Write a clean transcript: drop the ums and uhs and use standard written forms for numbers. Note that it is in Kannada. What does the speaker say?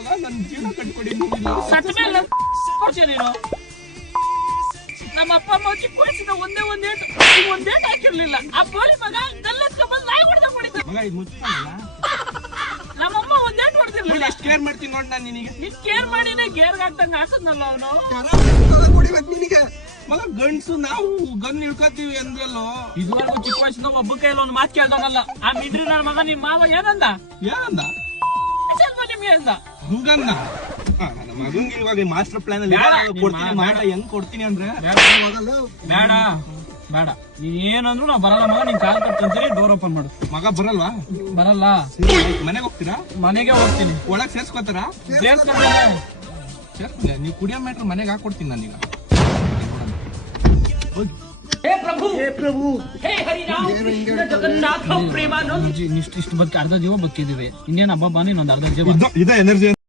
ಮಗ ನನ್ನ ಜೀವನ ಕಟ್ಕೊಂಡಿದ್ದೀನಿ ಸತ್ತ ಮೇಲೆ ಕೊಡ್ತೀಯ ನೀನು. ನಮ್ಮ ಅಪ್ಪ ಅಮ್ಮ ಚಿಕ್ಕ ವಯಸ್ಸಿನ ಒಂದೇಟ್ ಹಾಕಿರ್ಲಿಲ್ಲ. ಆ ಬೋಳಿ ಮಗ ಗಲ್ಲೆತ್ಕೊಂಡ್ಬಂದು ನಾಯಿ ಹೊಡೆದಾಗ ಹೊಡಿತ. ಮಗ ಇದು ಮುಚ್ಚಿಲ್ಲ. ನಮ್ಮಮ್ಮ ಒಂದೇಟ್ ಹೊಡೆದಿರ್ಲಿಲ್ಲ. ಎಷ್ಟು ಕೇರ್ ಮಾಡ್ತೀನಿ ನೋಡಿ ನಾನು ನಿನಗೆ. ನೀನ್ ಕೇರ್ ಮಾಡಿನೇ ಗೇರ್ಗೆ ಹಾಕ್ದಂಗ ಹಾಕದ್ನಲ್ಲ ಅವನು. ನಿನಗೆ ಮಗ ಗಂಡ್ಸು ನಾವು ಗನ್ ಇಳ್ಕೊತೀವಿ ಅಂದ್ರಲ್ಲೋ. ಇದುವರೆಗೂ ಚಿಕ್ಕ ವಯಸ್ಸಿನ ಒಬ್ಬ ಕೈಯಲ್ಲಿ ಒಂದು ಮಾತು ಕೇಳ್ದವನಲ್ಲ. ಆ ಮಿಡ್ರಿ ನನ್ನ ಮಗ ನಿಮ್ಮ ಮಾವ ಏನಂದ ನಿಮ್ಗೆ ಅಂದ ಹಂಗಂದ. ನನ್ನ ಮಗಂಗೆ ಇವಾಗ ಮಾಸ್ಟರ್ ಪ್ಲಾನ್ ಅಲ್ಲಿ ಕೊಡ್ತೀನಿ ಮಾಡ ಹೆಂಗ್ ಕೊಡ್ತೀನಿ ಅಂದ್ರೆ ಬೇಡ ಬೇಡ ನೀನ್ ಏನಂದ್ರು ನಾ ಬರಲ್ಲ ಮಗ. ನಿನ್ ಕಾಲ್ ಕಟ್ಕೊಂತೀನಿ. ಡೋರ್ ಓಪನ್ ಮಾಡು. ಮಗ ಬರಲ್ವಾ? ಬರಲ್ಲ. ಮನೆಗೆ ಹೋಗ್ತೀರಾ? ಮನೆಗೆ ಹೋಗ್ತೀನಿ. ಒಳಗ್ ಸೇರ್ಸ್ಕೊತಾರ? ನೀವು ಕುಡಿಯೋ ಮ್ಯಾಟ್ರ್ ಮನೆಗೆ ಹಾಕೊಡ್ತೀನಿ ನಾನೀಗ. ಹೇ ಪ್ರಭು ಹೇ ಹರಿರಾಮ್ ಜಗನ್ನಾಥ ಪ್ರೇಮಾನಂದ. ಇಷ್ಟು ಬದುಕಿ ಅರ್ಧ ಜೀವ ಬದುಕಿದೀವಿ. ಇನ್ನೇನು ಹಬ್ಬ ಬಾನಿ ಇನ್ನೊಂದು ಅರ್ಧ ಜೀವ ಇದೆ ಎನರ್ಜಿ.